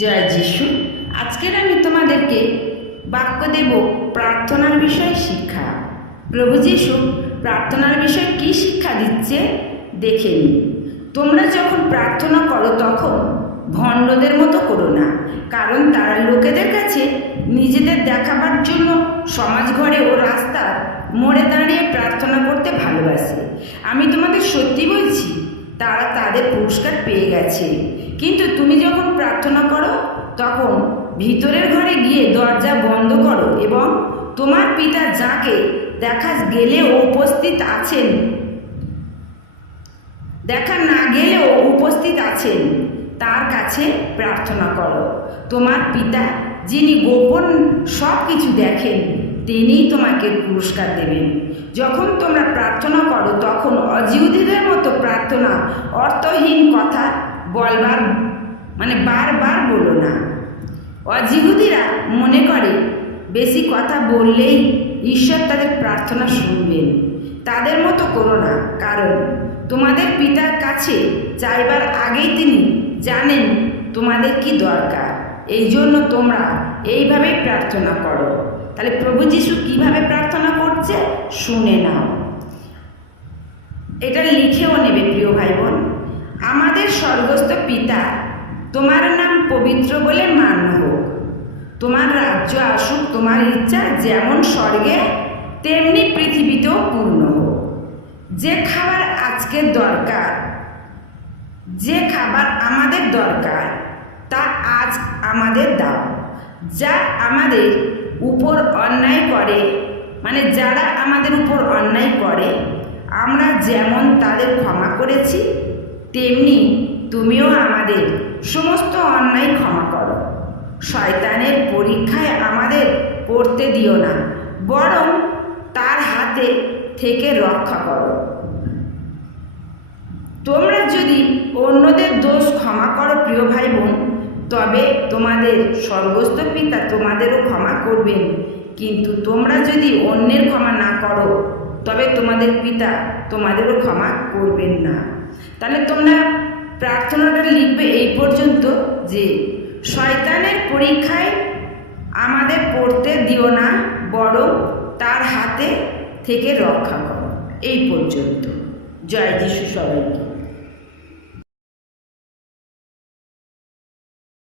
জয় যিশু। আজকের আমি তোমাদেরকে বাক্য দেব প্রার্থনার বিষয়ে শিক্ষা। প্রভু যিশু, প্রার্থনার বিষয়ে কী শিক্ষা দিচ্ছে? দেখে নিন তোমরা যখন প্রার্থনা করো তখন ভণ্ডদের মতো করো না, কারণ তারা লোকেদের কাছে নিজেদের দেখাবার জন্য সমাজ ঘরে ও রাস্তা মোড়ে দাঁড়িয়ে প্রার্থনা করতে ভালোবাসে। আমি তোমাদের সত্যি বলছি তারা তাদের পুরস্কার পেয়ে গেছে। কিন্তু তুমি যখন প্রার্থনা করো, তখন ভিতরের ঘরে গিয়ে দরজা বন্ধ করো এবং তোমার পিতা যাকে দেখা গেলেও উপস্থিত আছেন, দেখা না গেলেও উপস্থিত আছেন, তার কাছে প্রার্থনা করো। তোমার পিতা, যিনি গোপন সব কিছু দেখেন তিনিই তোমাকে পুরস্কার দেবেন। যখন তোমরা প্রার্থনা করো, তখন অজিউদিদের মতো প্রার্থনা, অর্থহীন কথা বলবার মানে বারবার বলো না। অজিহুদিরা মনে করে, বেশি কথা বললেই ঈশ্বর তাদের প্রার্থনা শুনবেন। তাদের মতো করো না, কারণ তোমাদের পিতার কাছে চাইবার আগেই তিনি জানেন তোমাদের কি দরকার। এই জন্য তোমরা এইভাবেই প্রার্থনা করো। তাহলে প্রভু যিশু কীভাবে প্রার্থনা করছে? শুনে নাও। এটা লিখেও নেবে, প্রিয় ভাই বোন আমাদের স্বর্গস্থ পিতা, তোমার নাম পবিত্র বলে মান্য হোক। তোমার রাজ্য আসুক, তোমার ইচ্ছা যেমন স্বর্গে, তেমনি পৃথিবীতেও পূর্ণ হোক। যে খাবার আজকের দরকার, যে খাবার আমাদের দরকার, তা আজ আমাদের দাও। যা আমাদের উপর অন্যায় করে মানে যারা আমাদের উপর অন্যায় করে, আমরা যেমন তাদের ক্ষমা করেছি, তেমনি তুমিও আমাদের সমস্ত অন্যায় ক্ষমা করো। শয়তানের পরীক্ষায় আমাদের পড়তে দিও না, বরং তার হাতে থেকে রক্ষা করো। তোমরা যদি অন্যদের দোষ ক্ষমা করো, প্রিয় ভাই বোন তবে তোমাদের স্বর্গস্থ পিতা তোমাদেরও ক্ষমা করবেন। কিন্তু তোমরা যদি অন্যের ক্ষমা না করো, তবে তোমাদের পিতা তোমাদেরও ক্ষমা করবেন না। তাহলে তোমরা প্রার্থনাটা লিখবে এই পর্যন্ত যে, শয়তানের পরীক্ষায় আমাদের পড়তে দিও না, বরং তার হাতে থেকে রক্ষা করো। এই পর্যন্ত। জয় যিশু সবাইকে।